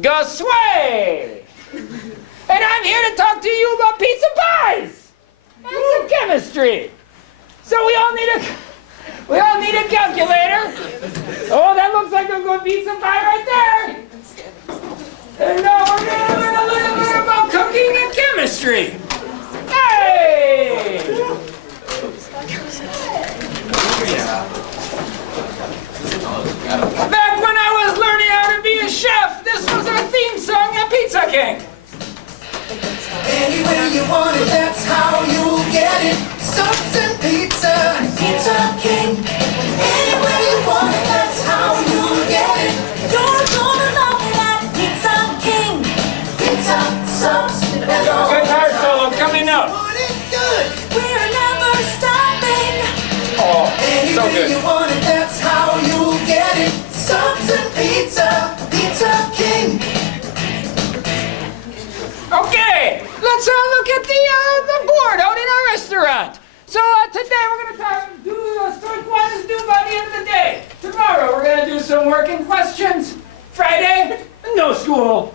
Gősŝé! And I'm here to talk to you about pizza pies and some chemistry. So we all need a calculator. Oh, that looks like a good pizza pie right there. And now we're going to learn a little bit about cooking and chemistry. Hey! Back when I was learning how to be a chef, this was our theme song at Pizza King. Anywhere you want it, that's how you'll get it. Sauce and pizza, Pizza King. Anywhere you want it, that's how you'll get it. You're gonna love it at Pizza King. Pizza, sauce, and Guitar solo coming up. Good. We're never stopping. Oh, so Anywhere good. you want it, that's how you'll get it. Sauce and pizza, Pizza King. Okay, let's look at the board out in our restaurant. So today we're going to do story one is due by the end of the day. Tomorrow we're going to do some working questions. Friday, no school.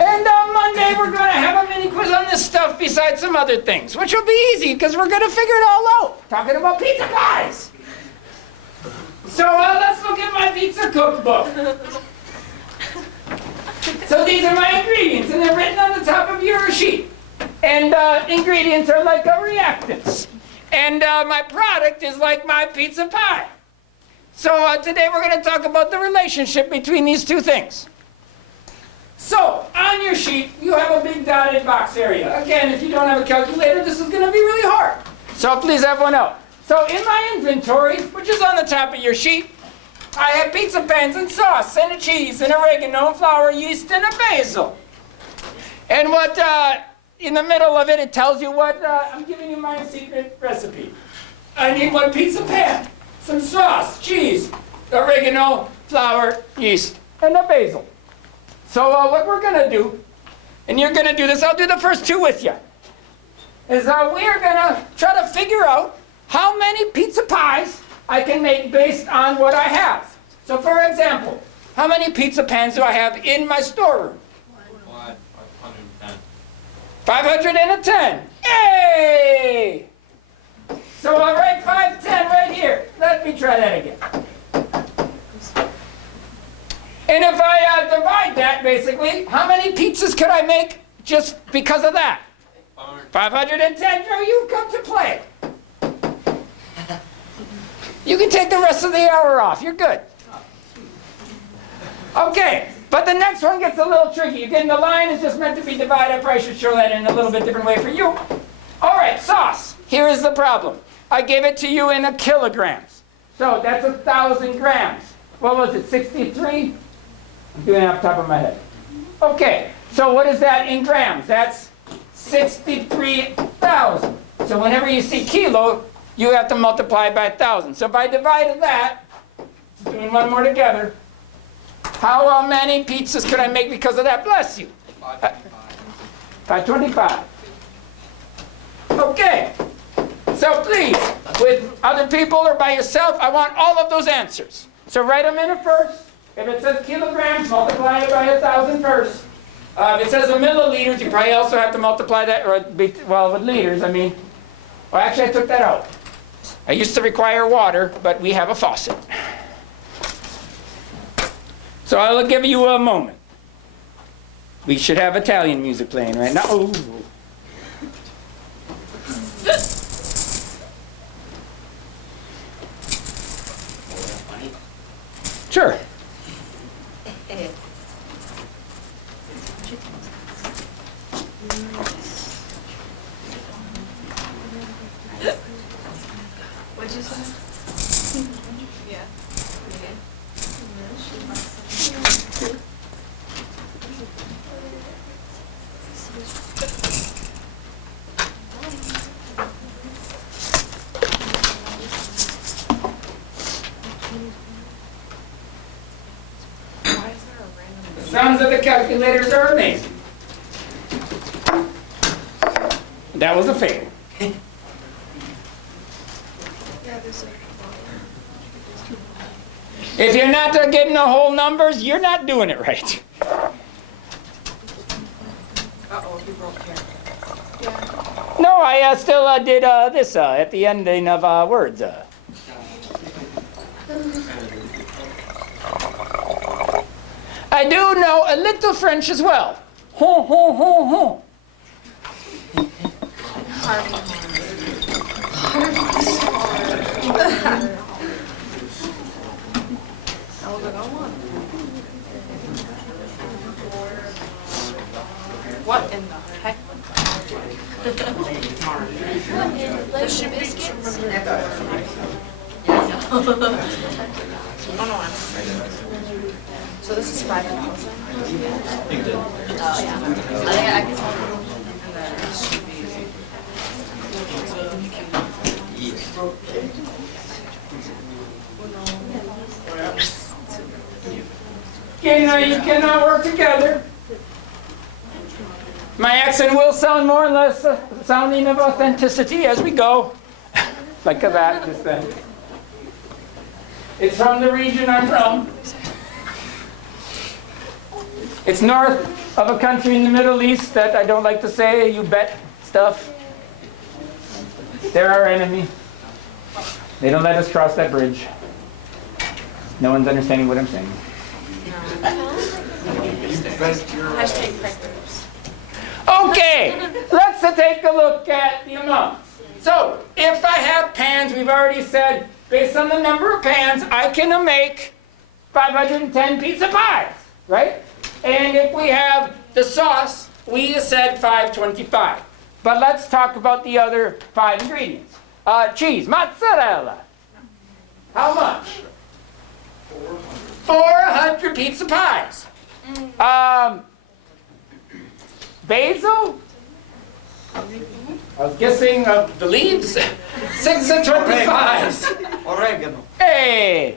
And on Monday we're going to have a mini quiz on this stuff besides some other things, which will be easy because we're going to figure it all out. Talking about pizza pies. So let's look at my pizza cookbook. So these are my ingredients, and they're written on the top of your sheet. And ingredients are like reactants. And my product is like my pizza pie. So today we're going to talk about the relationship between these two things. So on your sheet, you have a big dotted box area. Again, if you don't have a calculator, this is going to be really hard. So please have one out. So in my inventory, which is on the top of your sheet, I have pizza pans and sauce and a cheese and oregano, flour, yeast, and a basil. And what, in the middle of it, it tells you what, I'm giving you my secret recipe. I need one pizza pan, some sauce, cheese, oregano, flour, yeast, and a basil. So what we're going to do, and you're going to do this, I'll do the first two with you, is we're going to try to figure out how many pizza pies I can make based on what I have. So for example, how many pizza pans do I have in my storeroom? 510. 510. Yay! So I'll write 510 right here. Let me try that again. And if I divide that, basically, how many pizzas could I make just because of that? 510. Joe, you come to play. You can take the rest of the hour off. You're good. Okay, but the next one gets a little tricky. Again, the line is just meant to be divided. I probably should show that in a little bit different way for you. All right, sauce. Here is the problem. I gave it to you in kilograms. So that's 1,000 grams. What was it, 63? I'm doing it off the top of my head. Okay, so what is that in grams? That's 63,000. So whenever you see kilo, you have to multiply by 1,000. So if I divide that, doing one more together, how many pizzas could I make because of that? Bless you. 525. Okay. So please, with other people or by yourself, I want all of those answers. So write them in it first. If it says kilograms, multiply it by 1,000 first. If it says milliliters, you probably also have to multiply that, or well, with liters, I mean. Well, actually, I took that out. I used to require water, but we have a faucet. So I'll give you a moment. We should have Italian music playing right now. Ooh. Sure. What'd you say? Yeah. The sounds of the calculators are amazing. That was a fail. If you're not getting the whole numbers, you're not doing it right. Uh-oh, he broke here. Yeah. No, I still did this at the ending of words. I do know a little French as well. Hon, hon, hon, hon. What in the heck? There should be biscuits. Oh no, I'm so this is 5,000? Oh yeah. I think I can tell. And then it should be. Okay, now you cannot work together. My accent will sound more or less sounding of authenticity as we go. Like that, just then. It's from the region I'm from. It's north of a country in the Middle East that I don't like to say, you bet stuff. They're our enemy. They don't let us cross that bridge. No one's understanding what I'm saying. Hashtag predators. Okay, let's take a look at the amounts. So, if I have pans, we've already said, based on the number of pans, I can make 510 pizza pies, right? And if we have the sauce, we said 525. But let's talk about the other 5 ingredients. Cheese, mozzarella. How much? 400 pizza pies. Basil? I was guessing the leaves. 625. Oregano. Hey!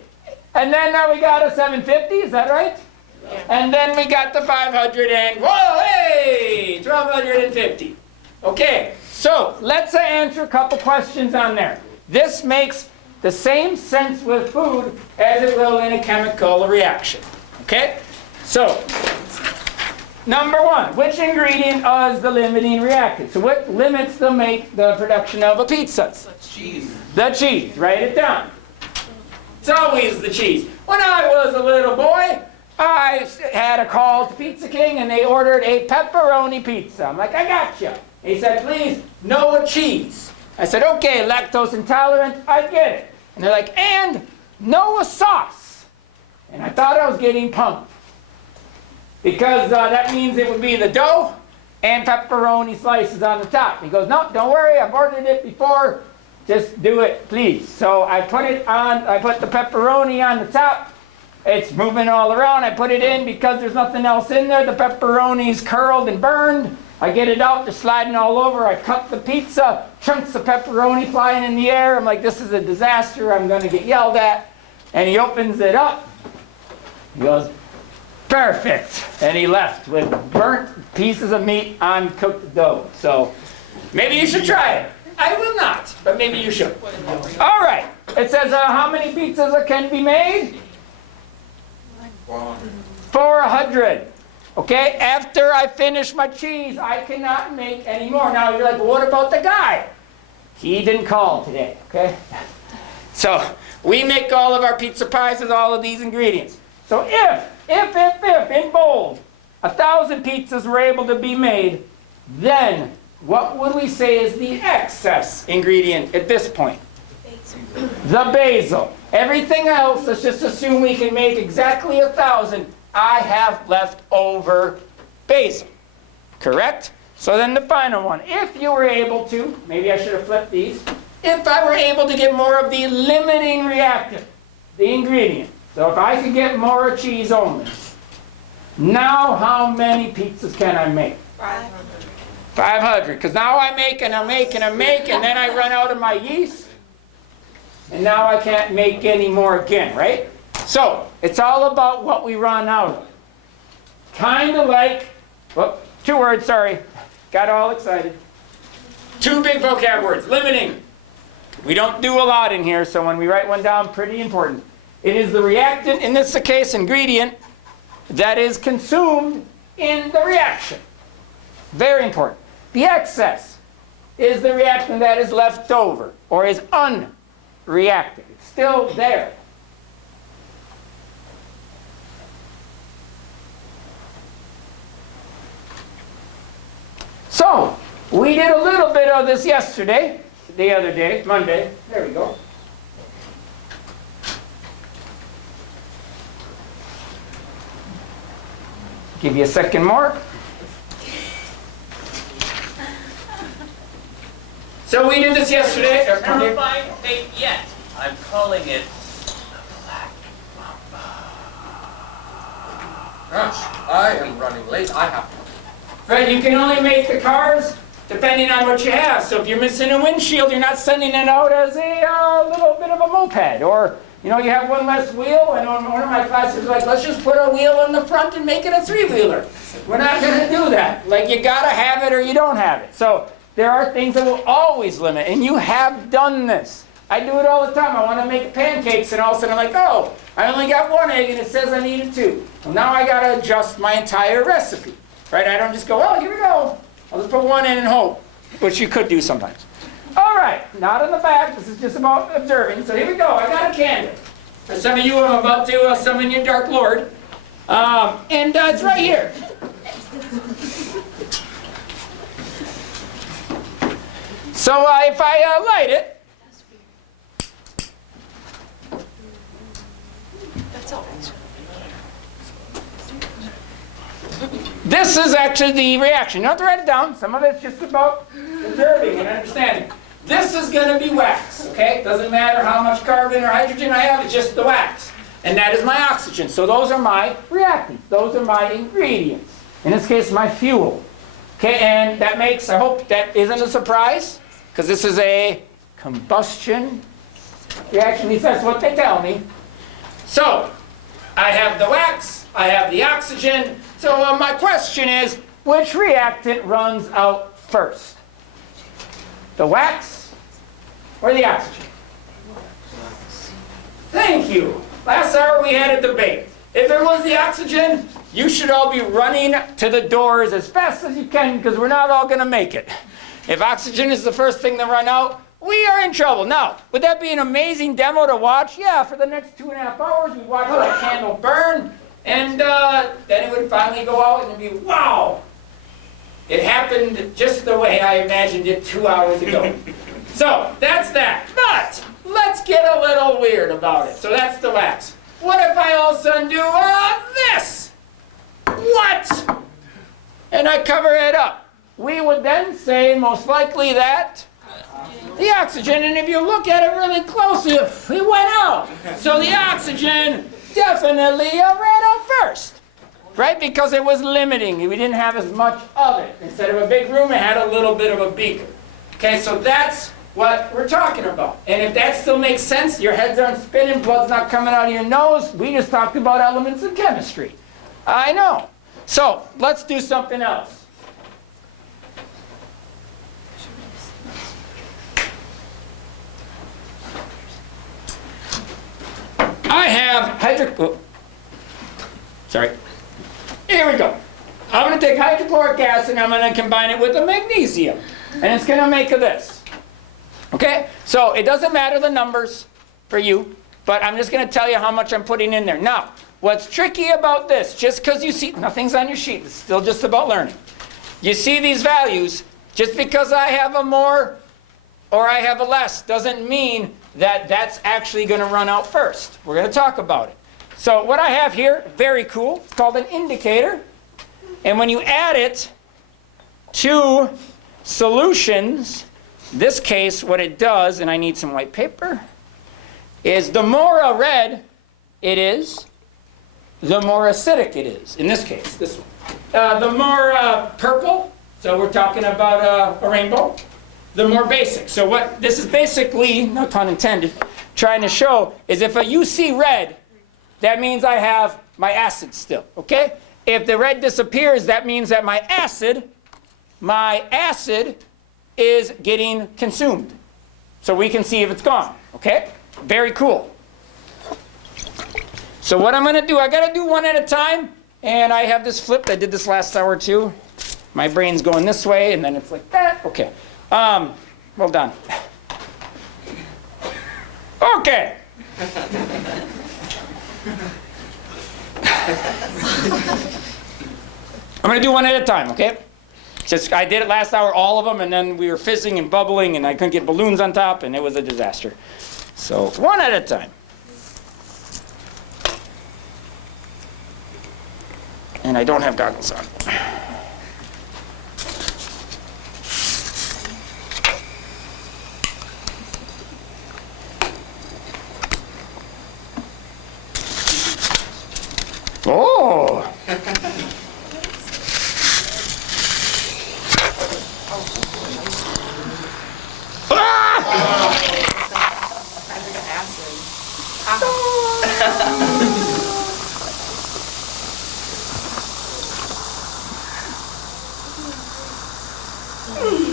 And then we got a 750, is that right? Yeah. And then we got the 500 and, whoa, hey! 1250. Okay, so let's answer a couple questions on there. This makes the same sense with food as it will in a chemical reaction. Okay? So, number 1, which ingredient is the limiting reactant? So what limits the production of a pizza? Cheese. The cheese. Write it down. It's always the cheese. When I was a little boy, I had a call to Pizza King and they ordered a pepperoni pizza. I'm like, I got you. He said, please, no cheese. I said, okay, lactose intolerant, I get it. And they're like, and no sauce. And I thought I was getting pumped. Because that means it would be the dough and pepperoni slices on the top. He goes, no, don't worry, I've ordered it before. Just do it, please. So I put the pepperoni on the top. It's moving all around. I put it in because there's nothing else in there. The pepperoni's curled and burned. I get it out, they're sliding all over. I cut the pizza, chunks of pepperoni flying in the air. I'm like, this is a disaster. I'm going to get yelled at. And he opens it up. He goes, perfect. And he left with burnt pieces of meat on cooked dough. So maybe you should try it. I will not, but maybe you should. All right. It says how many pizzas can be made? 400. 400. Okay, after I finish my cheese, I cannot make any more. Now you're like, well, what about the guy? He didn't call today, okay? So we make all of our pizza pies with all of these ingredients. So if, in bold, 1,000 pizzas were able to be made, then what would we say is the excess ingredient at this point? The basil. Everything else, let's just assume we can make exactly 1,000. I have left over basil. Correct? So then the final one. If you were able to, maybe I should have flipped these. If I were able to get more of the limiting reactant, the ingredient. So if I could get more cheese only. Now how many pizzas can I make? 500. 500. Because now I make and I make and I make and then I run out of my yeast. And now I can't make any more again, right? So, it's all about what we run out of. Kind of like, whoop, 2 words, sorry. Got all excited. 2 big vocab words, limiting. We don't do a lot in here, so when we write one down, pretty important. It is the reactant, in this case ingredient, that is consumed in the reaction. Very important. The excess is the reactant that is left over or is unreacted. It's still there. So, we did a little bit of this yesterday, the other day, Monday. There we go. Give you a second more. So we did this yesterday. Never find fate yet. I'm calling it the Black Mamba. Gosh, I am running late. I have to. Right, you can only make the cars depending on what you have. So if you're missing a windshield, you're not sending it out as a little bit of a moped. Or, you know, you have one less wheel, and one of my classes was like, let's just put a wheel in the front and make it a three-wheeler. We're not going to do that. Like, you got to have it or you don't have it. So there are things that will always limit, and you have done this. I do it all the time. I want to make pancakes, and all of a sudden I'm like, oh, I only got one egg, and it says I needed two. Well, now I got to adjust my entire recipe. Right? I don't just go, well, here we go. I'll just put one in and hope, which you could do sometimes. All right, not in the back. This is just about observing. So here we go. I got a candle. For some of you, I'm about to summon your Dark Lord. And it's right here. So if I light it, That's all. this is actually the reaction. You don't have to write it down. Some of it's just about observing and understanding. This is going to be wax, okay? Doesn't matter how much carbon or hydrogen I have, it's just the wax. And that is my oxygen. So those are my reactants. Those are my ingredients. In this case, my fuel. Okay, and that makes, I hope that isn't a surprise, because this is a combustion reaction. At least that's what they tell me. So, I have the wax, I have the oxygen. So my question is, which reactant runs out first? The wax or the oxygen? Thank you. Last hour we had a debate. If it was the oxygen, you should all be running to the doors as fast as you can, because we're not all going to make it. If oxygen is the first thing to run out, we are in trouble. Now, would that be an amazing demo to watch? Yeah, for the next 2.5 hours, we'd watch that candle burn, and then it would finally go out, and it'd be, wow! It happened just the way I imagined it 2 hours ago. So, that's that. But, let's get a little weird about it. So that's the wax. What if I all of a sudden do this? What? And I cover it up. We would then say, most likely, that the oxygen, and if you look at it really closely, it went out. So the oxygen definitely ran out first, right? Because it was limiting. We didn't have as much of it. Instead of a big room, it had a little bit of a beaker. Okay, so that's what we're talking about. And if that still makes sense, your heads aren't spinning, blood's not coming out of your nose, we just talked about elements in chemistry. I know. So, let's do something else. I have sorry. Here we go. I'm going to take hydrochloric acid and I'm going to combine it with a magnesium. And it's going to make this. Okay? So it doesn't matter the numbers for you, but I'm just going to tell you how much I'm putting in there. Now, what's tricky about this, just because you see, nothing's on your sheet, it's still just about learning. You see these values, just because I have a more or I have a less doesn't mean that that's actually going to run out first. We're going to talk about it. So what I have here, very cool, it's called an indicator. And when you add it to solutions, this case what it does, and I need some white paper, is the more red it is, the more acidic it is. In this case, this one. The more purple, so we're talking about a rainbow, the more basic. So what this is basically, no pun intended, trying to show is if you see red, that means I have my acid still, okay? If the red disappears, that means that my acid is getting consumed. So we can see if it's gone, okay? Very cool. So what I'm going to do, I got to do one at a time, and I have this flipped. I did this last hour too. My brain's going this way, and then it's like that. Okay. Well done. Okay. I'm going to do one at a time, okay? Just, I did it last hour, all of them, and then we were fizzing and bubbling, and I couldn't get balloons on top, and it was a disaster. So, one at a time. And I don't have goggles on. Oh!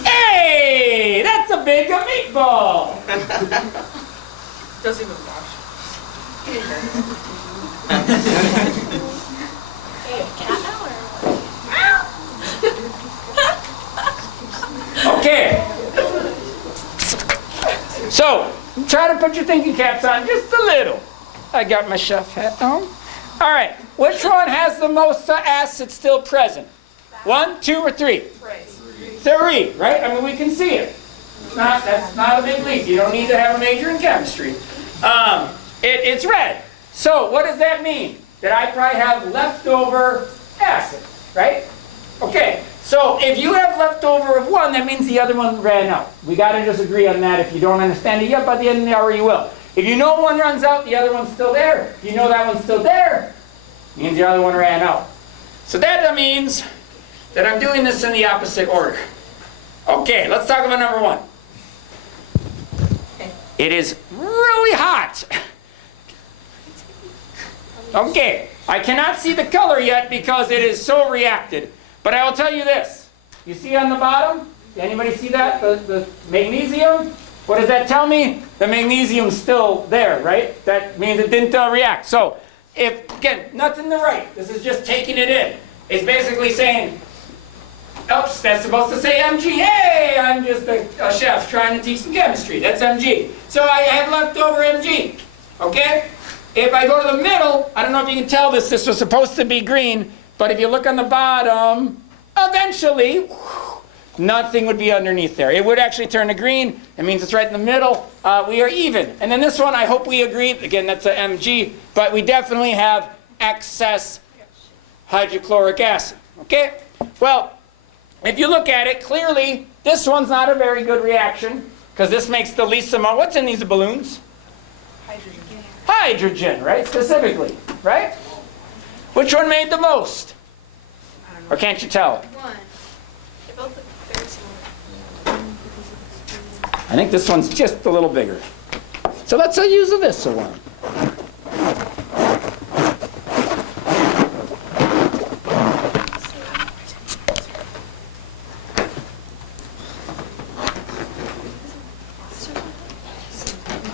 Hey, that's a big meatball. Doesn't even wash. Okay. So, try to put your thinking caps on just a little. I got my chef hat on. All right. Which one has the most acid still present? 1, 2, or 3? 3, right? I mean, we can see it. That's not a big leap. You don't need to have a major in chemistry. It's red. So what does that mean? That I probably have leftover acid, right? Okay. So if you have leftover of 1, that means the other one ran out. We got to just agree on that. If you don't understand it yet, by the end of the hour you will. If you know one runs out, the other one's still there. If you know that one's still there, it means the other one ran out. So that means that I'm doing this in the opposite order. Okay, let's talk about number 1. It is really hot. Okay, I cannot see the color yet because it is so reacted. But I will tell you this. You see on the bottom? Anybody see that? The magnesium? What does that tell me? The magnesium's still there, right? That means it didn't react. So, if, again, nothing to write. This is just taking it in. It's basically saying, oops, that's supposed to say MG. Hey, I'm just a chef trying to teach some chemistry. That's MG. So I have leftover MG. Okay? If I go to the middle, I don't know if you can tell this. This was supposed to be green. But if you look on the bottom, eventually, nothing would be underneath there. It would actually turn to green. It means it's right in the middle. We are even. And then this one, I hope we agree. Again, that's a MG. But we definitely have excess hydrochloric acid. Okay? Well, if you look at it, clearly, this one's not a very good reaction. Because this makes the least amount. What's in these balloons? Hydrogen. Hydrogen, right? Specifically, right? Which one made the most? Or can't you tell? 1. They both look very similar. I think this one's just a little bigger. So let's use this one.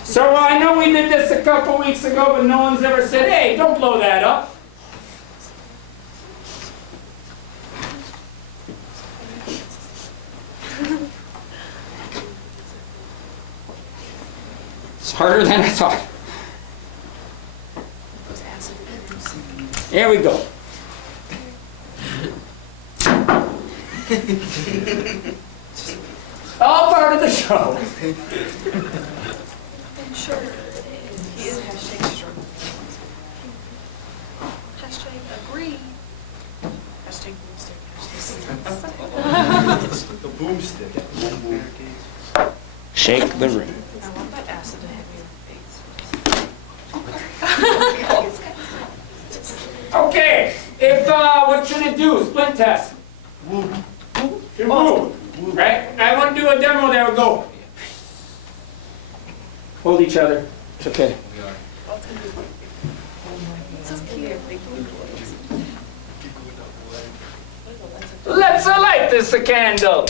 So I know we did this a couple weeks ago, but no one's ever said, hey, don't blow that up. It's harder than I thought. Here we go. All part of the show. Sure. He is hashtag strong. Hashtag agree. Hashtag boomstick. Hashtag The boomstick. Shake the room. I want that acid to hit your face. Okay, if, what should it do? Split test. Should move, right? I want to do a demo that would go. Hold each other. It's okay. Let's light this a candle.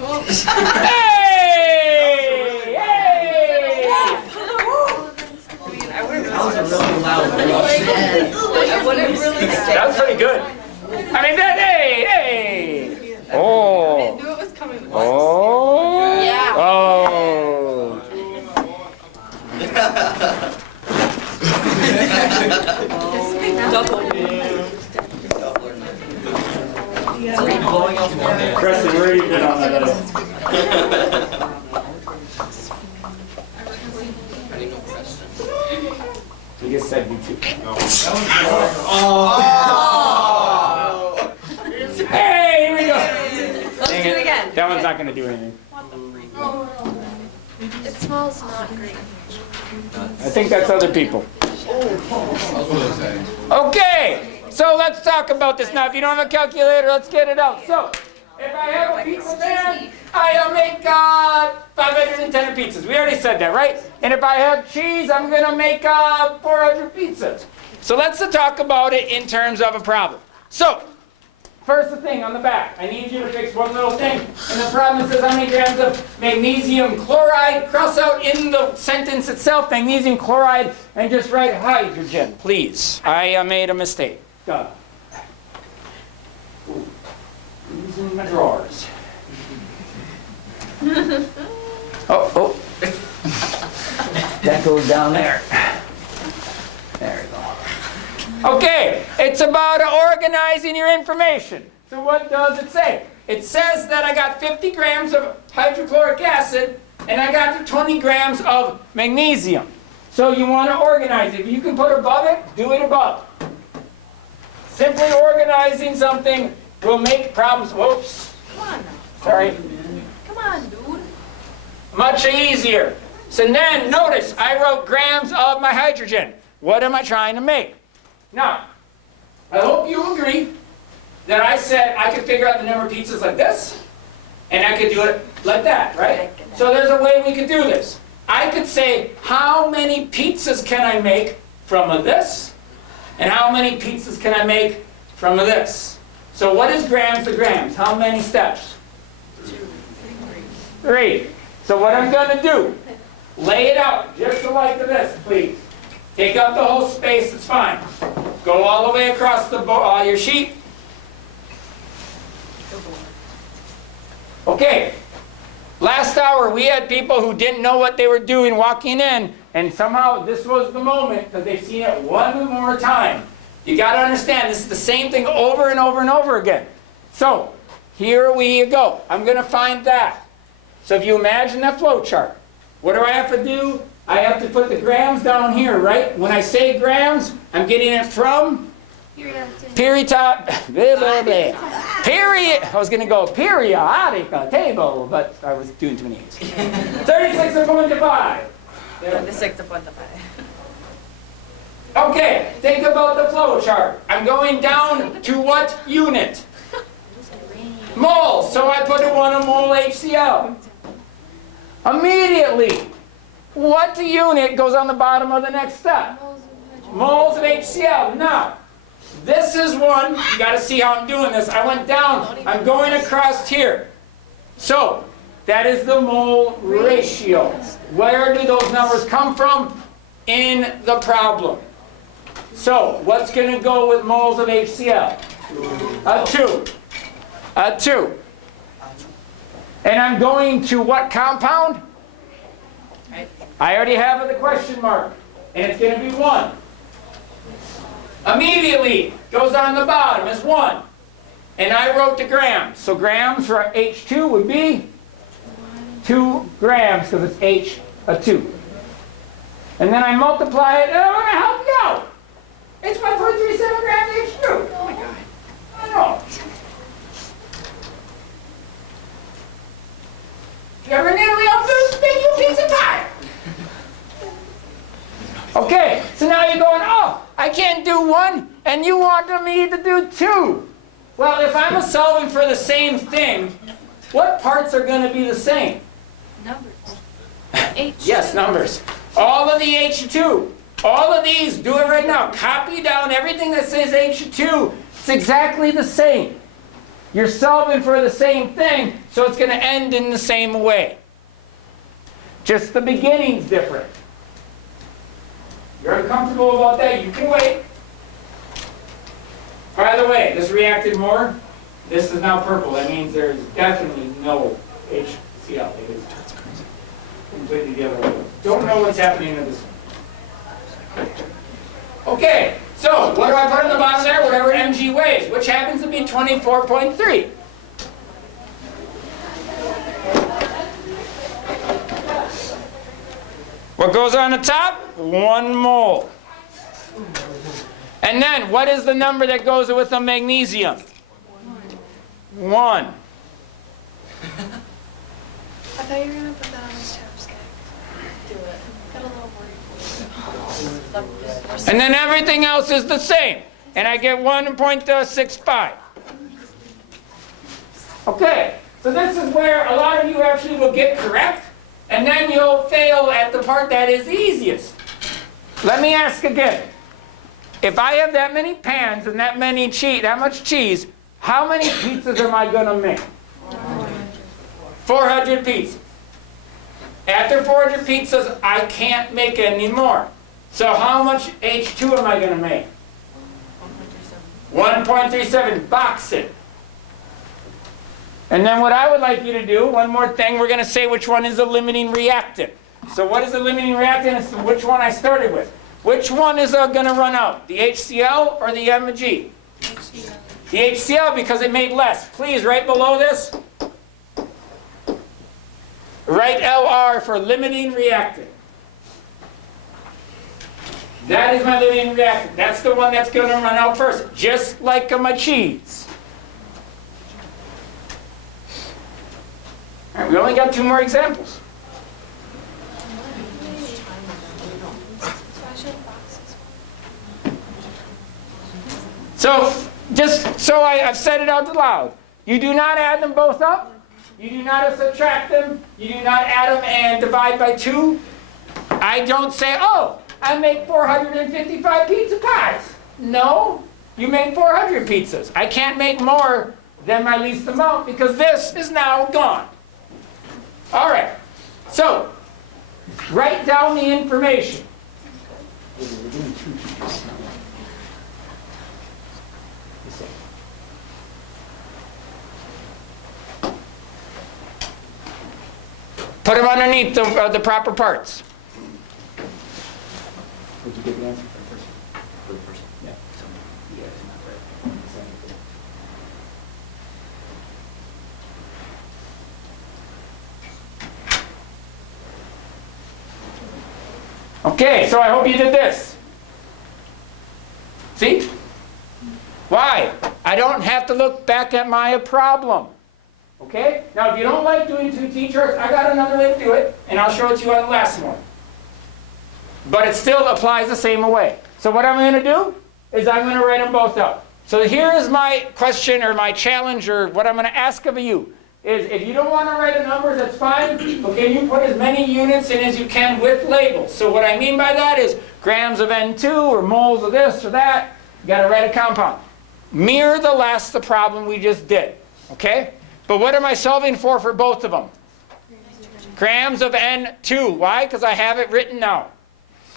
Hey! Hey! I wouldn't That was a really loud voice. I wouldn't really That was pretty good. I mean, that, hey, hey! Oh. knew it was coming. Oh. Yeah. Oh. Blowing up one day. Preston, where have you been on that? I didn't know Preston. You just said you too. Hey, here we go. Let's do it again. That one's not going to do anything. It smells not great. I think that's other people. Okay, so let's talk about this now. If you don't have a calculator, let's get it out. So, if I have a pizza van, I'll make 510 pizzas. We already said that, right? And if I have cheese, I'm going to make 400 pizzas. So let's talk about it in terms of a problem. So, first thing on the back, I need you to fix one little thing. And the problem says how many grams of magnesium chloride. Cross out in the sentence itself magnesium chloride and just write hydrogen, please. I made a mistake. Go. Ooh. These in my drawers. Oh. That goes down there. There we go. Okay, it's about organizing your information. So what does it say? It says that I got 50 grams of hydrochloric acid and I got 20 grams of magnesium. So you want to organize it. If you can put above it, do it above. Simply organizing something will make problems. Whoops. Come on now. Sorry. Come on, dude. Much easier. So then, notice, I wrote grams of my hydrogen. What am I trying to make? Now, I hope you agree that I said I could figure out the number of pizzas like this, and I could do it like that, right? So there's a way we could do this. I could say, how many pizzas can I make from a this, and how many pizzas can I make from a this? So what is grams to grams? How many steps? 3. So what I'm going to do, lay it out just like this, please. Take up the whole space, it's fine. Go all the way across your sheet. Okay. Last hour, we had people who didn't know what they were doing walking in, and somehow this was the moment because they've seen it one more time. You got to understand, this is the same thing over and over and over again. So, here we go. I'm going to find that. So if you imagine that flow chart, what do I have to do? I have to put the grams down here, right? When I say grams, I'm getting it from period. I was going to go periodic table, but I was doing too many A's. 36.5. Okay, think about the flow chart. I'm going down to what unit? Moles. So I put a 1 mole HCl. Immediately, what unit goes on the bottom of the next step? Moles of HCl. Now, this is one. You got to see how I'm doing this. I went down. I'm going across here. So, that is the mole ratio. Where do those numbers come from? In the problem. So, what's going to go with moles of HCl? A 2. A 2. And I'm going to what compound? I already have the question mark. And it's going to be 1. Immediately goes on the bottom as 1. And I wrote the grams. So grams for H2 would be 2 grams because it's H, a 2. And then I multiply it, and I'm going to help you out. It's 1.37 grams H2. Oh my God. I know. You ever nearly up those big pizza pie? Okay, so now you're going, oh, I can't do 1, and you want me to do 2. Well, if I'm solving for the same thing, what parts are going to be the same? Numbers. H. Yes, numbers. All of the H2. All of these, do it right now. Copy down everything that says H2. It's exactly the same. You're solving for the same thing, so it's going to end in the same way. Just the beginning's different. You're uncomfortable about that? You can wait. By the way, this reacted more. This is now purple. That means there's definitely no HCl. It is completely the other way. Don't know what's happening to this one. Okay, so what do I put on the bottom there? Whatever mg weighs, which happens to be 24.3. What goes on the top? 1 mole. And then, what is the number that goes with the magnesium? 1. I thought you were going to put that on his chapstick. Do it. Got a little worried. And then everything else is the same. And I get 1.65. Okay, so this is where a lot of you actually will get correct, and then you'll fail at the part that is easiest. Let me ask again. If I have that many pans and that much cheese, how many pizzas am I going to make? 400 pizzas. After 400 pizzas, I can't make any more. So how much H2 am I going to make? 1.37. Box it. And then what I would like you to do, one more thing, we're going to say which one is a limiting reactant. So what is a limiting reactant? It's which one I started with. Which one is going to run out? The HCl or the Mg? HCl. The HCl because it made less. Please, right below this, write LR for limiting reactant. That is my limiting reactant. That's the one that's going to run out first, just like my cheese. All right, we only got 2 more examples. So, just so I've said it out loud, you do not add them both up. You do not subtract them. You do not add them and divide by 2. I don't say, oh, I make 455 pizza pies. No, you make 400 pizzas. I can't make more than my least amount because this is now gone. All right, so write down the information. Put them underneath the proper parts. Did you get the answer for the person? Yeah. Yeah, it's not right. Okay, so I hope you did this. See? Why? I don't have to look back at my problem. Okay? Now, if you don't like doing 2 T-charts, I got another way to do it, and I'll show it to you on the last one. But it still applies the same way. So what I'm going to do is I'm going to write them both up. So here is my question or my challenge or what I'm going to ask of you is if you don't want to write a number, that's fine. But can you put as many units in as you can with labels? So what I mean by that is grams of N2 or moles of this or that. You got to write a compound. Mirror the problem we just did. Okay? But what am I solving for both of them? Grams of N2. Why? Because I have it written now.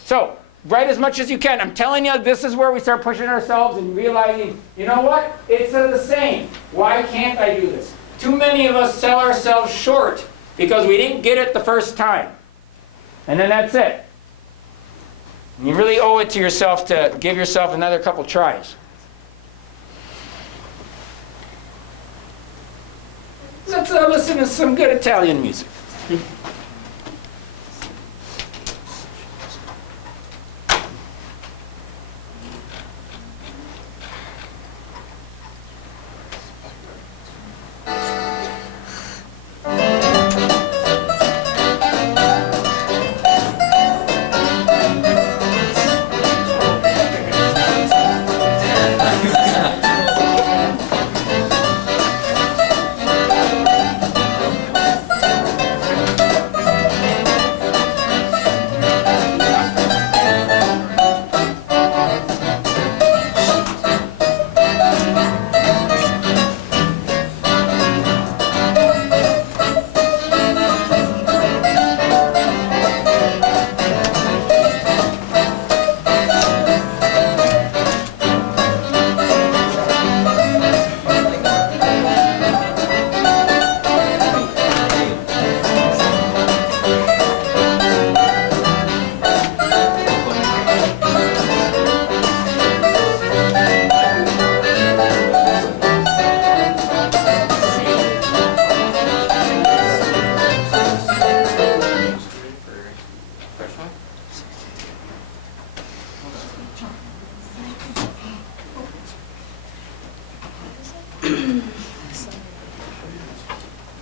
So, write as much as you can. I'm telling you, this is where we start pushing ourselves and realizing, you know what? It's the same. Why can't I do this? Too many of us sell ourselves short because we didn't get it the first time. And then that's it. And you really owe it to yourself to give yourself another couple tries. Let's listen to some good Italian music.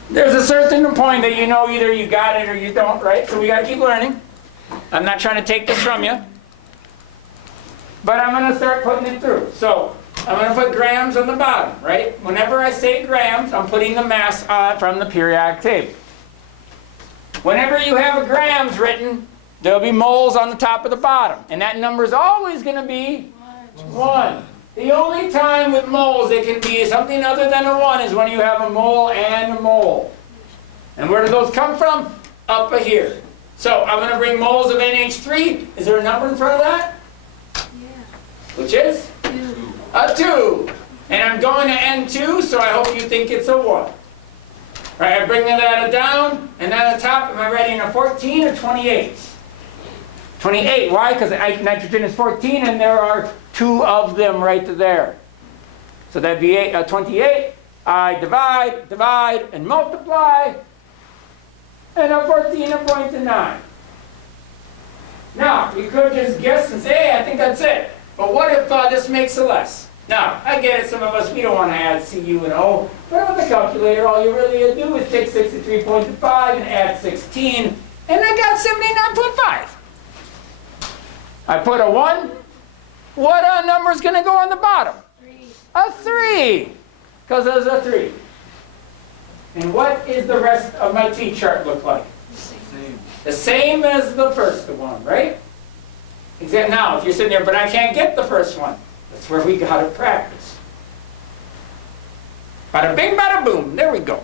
There's a certain point that you know either you got it or you don't, right? So we got to keep learning. I'm not trying to take this from you. But I'm going to start putting it through. So I'm going to put grams on the bottom, right? Whenever I say grams, I'm putting the mass from the periodic table. Whenever you have a grams written, there'll be moles on the top of the bottom. And that number is always going to be 1. The only time with moles it can be something other than a 1 is when you have a mole and a mole. And where do those come from? Up here. So I'm going to bring moles of NH3. Is there a number in front of that? Yeah. Which is? 2. A 2. And I'm going to N2, so I hope you think it's a 1. All right, I bring that down, and then on the top, am I writing a 14 or 28? 28, why? Because nitrogen is 14, and there are 2 of them right there. So that'd be 28. I divide, and multiply, and a 14 and point to 9. Now, you could just guess and say, hey, I think that's it. But what if this makes a less? Now, I get it, some of us, we don't want to add CU and O. But with the calculator, all you really do is take 63.5 and add 16, and I got 79.5. I put a 1. What number is going to go on the bottom? 3. A 3, because there's a 3. And what is the rest of my T-chart look like? The same as the first one, right? Except now, if you're sitting there, but I can't get the first one. That's where we got to practice. Bada bing, bada boom. There we go.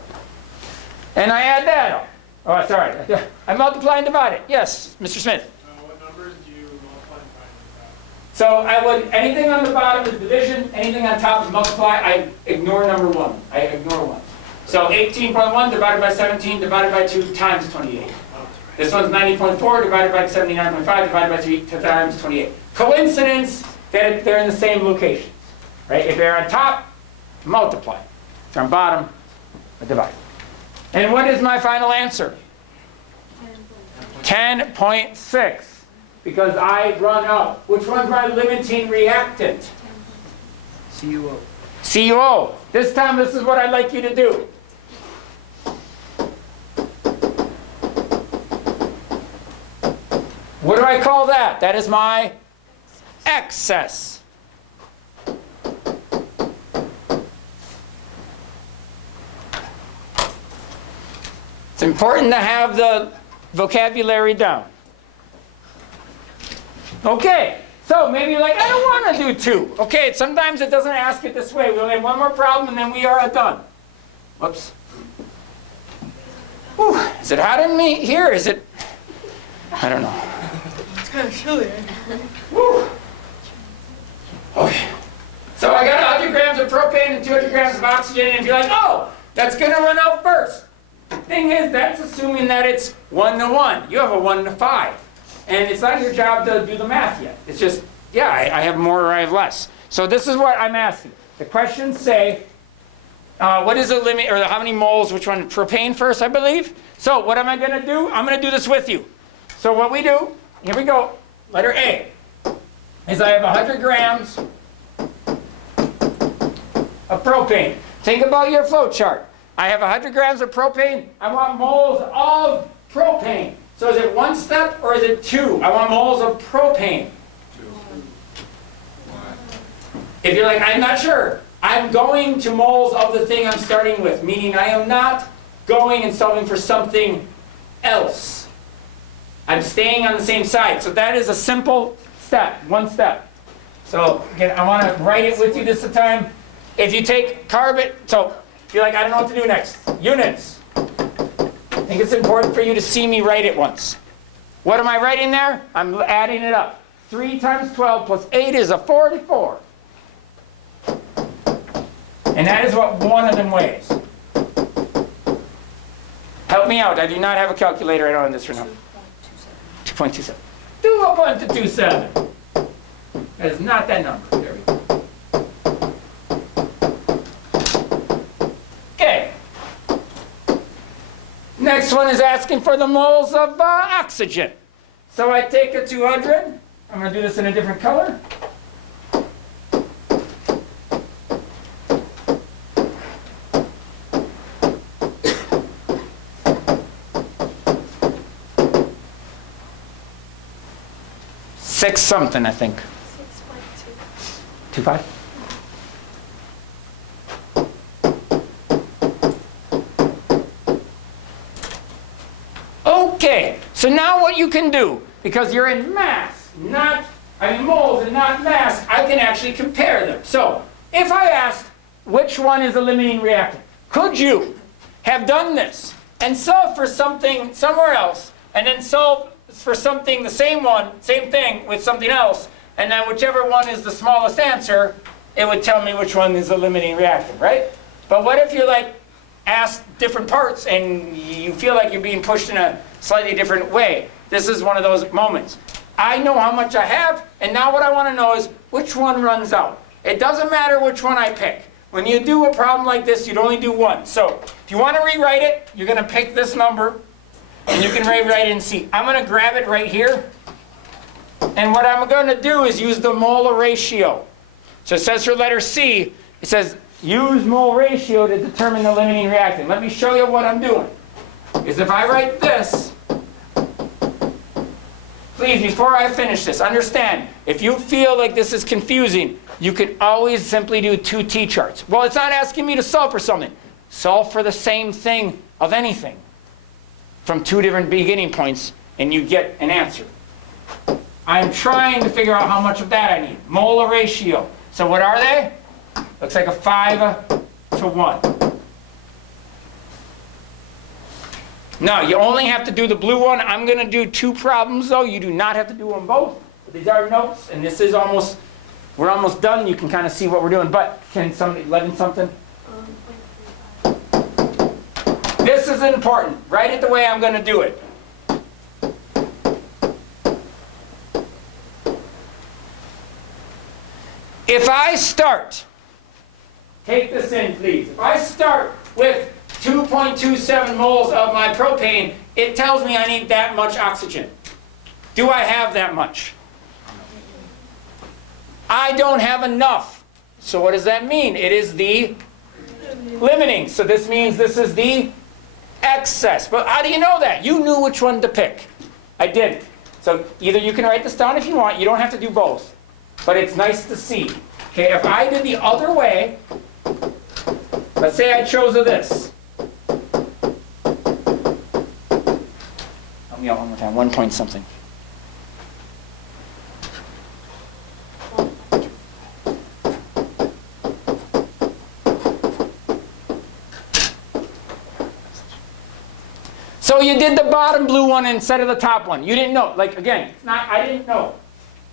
And I add that up. Oh, sorry. I multiply and divide it. Yes, Mr. Smith. What numbers do you multiply and divide? So I would, anything on the bottom is division, anything on top is multiply. I ignore number 1. I ignore 1. So 18.1 divided by 17 divided by 2 times 28. This one's 90.4 divided by 79.5 divided by 3 times 28. Coincidence that they're in the same locations, right? If they're on top, multiply. If they're on bottom, divide. And what is my final answer? 10.6. Because I run up. Which one's my limiting reactant? CuO. CuO. This time, this is what I'd like you to do. What do I call that? That is my excess. It's important to have the vocabulary down. Okay, so maybe you're like, I don't want to do 2. Okay, sometimes it doesn't ask it this way. We only have one more problem and then we are done. Whoops. Whew. Is it hot in me here? Is it? I don't know. It's kind of chilly. Whew. Okay. So I got 100 grams of propane and 200 grams of oxygen, and if you're like, oh, that's going to run out first. The thing is, that's assuming that it's 1 to 1. You have a 1 to 5. And it's not your job to do the math yet. It's just, yeah, I have more or I have less. So this is what I'm asking. The questions say, what is the limit, or how many moles, which one? Propane first, I believe. So what am I going to do? I'm going to do this with you. So what we do, here we go, letter A, is I have 100 grams of propane. Think about your flow chart. I have 100 grams of propane. I want moles of propane. So is it 1 step or is it 2? I want moles of propane. 2. If you're like, I'm not sure, I'm going to moles of the thing I'm starting with, meaning I am not going and solving for something else. I'm staying on the same side. So that is a simple step, 1 step. So again, I want to write it with you this time. If you take carbon, so if you're like, I don't know what to do next. Units. I think it's important for you to see me write it once. What am I writing there? I'm adding it up. 3 times 12 plus 8 is a 44. And that is what one of them weighs. Help me out. I do not have a calculator on this right now. 2.27. 2.27. That is not that number. There we go. Okay. Next one is asking for the moles of oxygen. So I take a 200. I'm going to do this in a different color. 6 something, I think. 6.2. 2.5? Okay, so now what you can do, because you're in mass, moles and not mass, I can actually compare them. So, if I asked which one is a limiting reactant, could you have done this and solve for something somewhere else, and then solve for something, the same thing with something else, and then whichever one is the smallest answer, it would tell me which one is a limiting reactant, right? But what if you're like asked different parts and you feel like you're being pushed in a slightly different way? This is one of those moments. I know how much I have, and now what I want to know is which one runs out. It doesn't matter which one I pick. When you do a problem like this, you'd only do one. So if you want to rewrite it, you're going to pick this number, and you can rewrite it in C. I'm going to grab it right here, and what I'm going to do is use the molar ratio. So it says for letter C, it says use molar ratio to determine the limiting reactant. Let me show you what I'm doing. Is if I write this, please, before I finish this, understand, if you feel like this is confusing, you can always simply do 2 T-charts. Well, it's not asking me to solve for something. Solve for the same thing of anything from 2 different beginning points, and you get an answer. I'm trying to figure out how much of that I need. Molar ratio. So what are they? Looks like a 5 to 1. Now, you only have to do the blue one. I'm going to do 2 problems, though. You do not have to do them both. But these are notes, and this is almost, we're almost done. You can kind of see what we're doing. But can somebody let in something? 0.35. This is important. Write it the way I'm going to do it. If I start, take this in, please. If I start with 2.27 moles of my propane, it tells me I need that much oxygen. Do I have that much? I don't have enough. So what does that mean? It is the limiting. So this means this is the excess. But how do you know that? You knew which one to pick. I didn't. So either you can write this down if you want. You don't have to do both. But it's nice to see. Okay, if I did the other way, let's say I chose this. Help me out one more time. 1 point something. So you did the bottom blue one instead of the top one. You didn't know. Like, again, it's not, I didn't know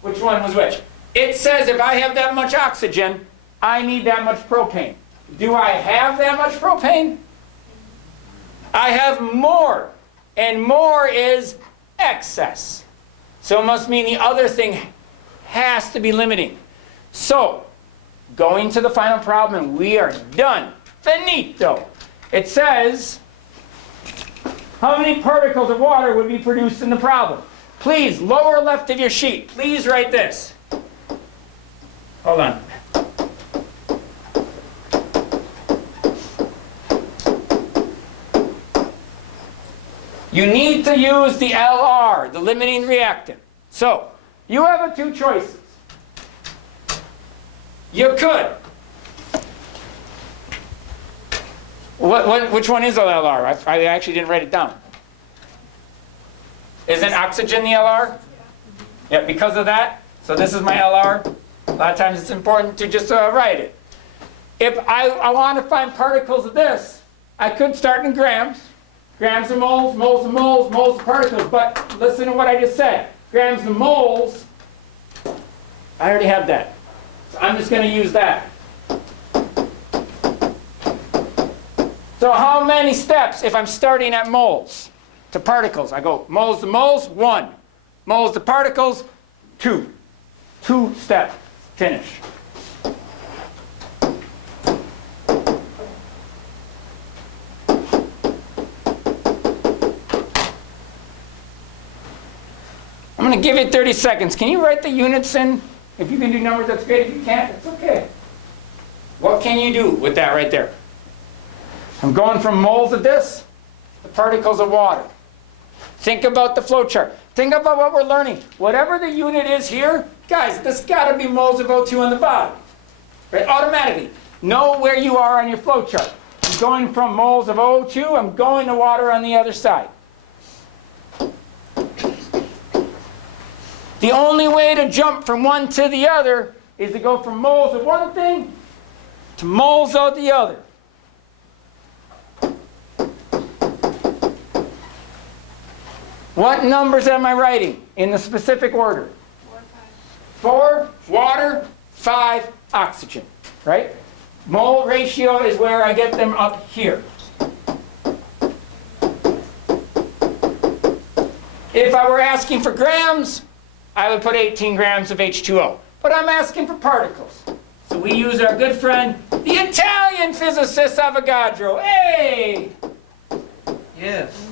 which one was which. It says if I have that much oxygen, I need that much propane. Do I have that much propane? I have more. And more is excess. So it must mean the other thing has to be limiting. So, going to the final problem, and we are done. Finito. It says, how many particles of water would be produced in the problem? Please, lower left of your sheet, please write this. Hold on. You need to use the LR, the limiting reactant. So, you have 2 choices. You could. Which one is the LR? I actually didn't write it down. Isn't oxygen the LR? Yeah, because of that. So this is my LR. A lot of times it's important to just write it. If I want to find particles of this, I could start in grams. Grams of moles, moles of moles, moles of particles. But listen to what I just said. Grams of moles, I already have that. So I'm just going to use that. So how many steps if I'm starting at moles to particles? I go moles to moles, 1. Moles to particles, 2. 2 step finish. I'm going to give you 30 seconds. Can you write the units in? If you can do numbers, that's great. If you can't, it's okay. What can you do with that right there? I'm going from moles of this to particles of water. Think about the flow chart. Think about what we're learning. Whatever the unit is here, guys, there's got to be moles of O2 on the bottom. Right? Automatically. Know where you are on your flow chart. I'm going from moles of O2, I'm going to water on the other side. The only way to jump from one to the other is to go from moles of one thing to moles of the other. What numbers am I writing in the specific order? 4, water, 5, oxygen, right? Mole ratio is where I get them up here. If I were asking for grams, I would put 18 grams of H2O. But I'm asking for particles. So we use our good friend, the Italian physicist Avogadro. Hey! Yes.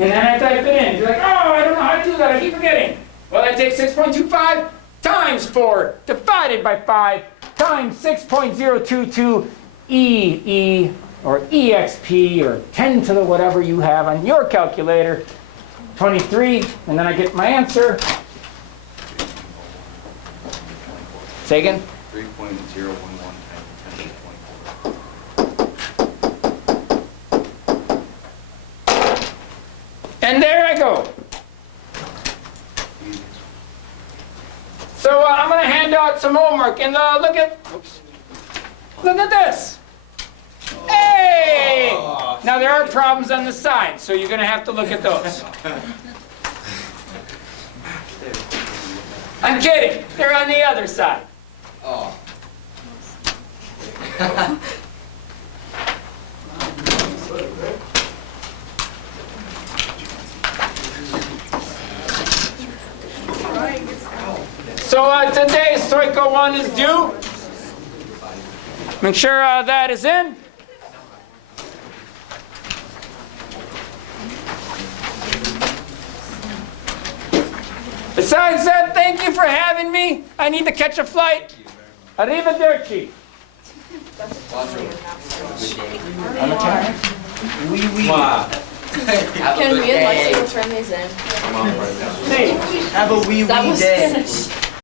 And then I type it in. You're like, oh, I don't know how to do that. I keep forgetting. Well, I take 6.25 times 4 divided by 5 times 6.022 E or EXP or 10 to the whatever you have on your calculator. 23, and then I get my answer. Say again? 3.011 times 10 to the 24. And there I go. So I'm going to hand out some homework, and look at this. Hey! Now there are problems on the side, so you're going to have to look at those. I'm kidding. They're on the other side. Oh. So today's Stoico 1 is due. Make sure that is in. Besides that, thank you for having me. I need to catch a flight. Arrivederci. I'm Italian. Can we and Lexi return these in? Have a wee That wee was day. finished.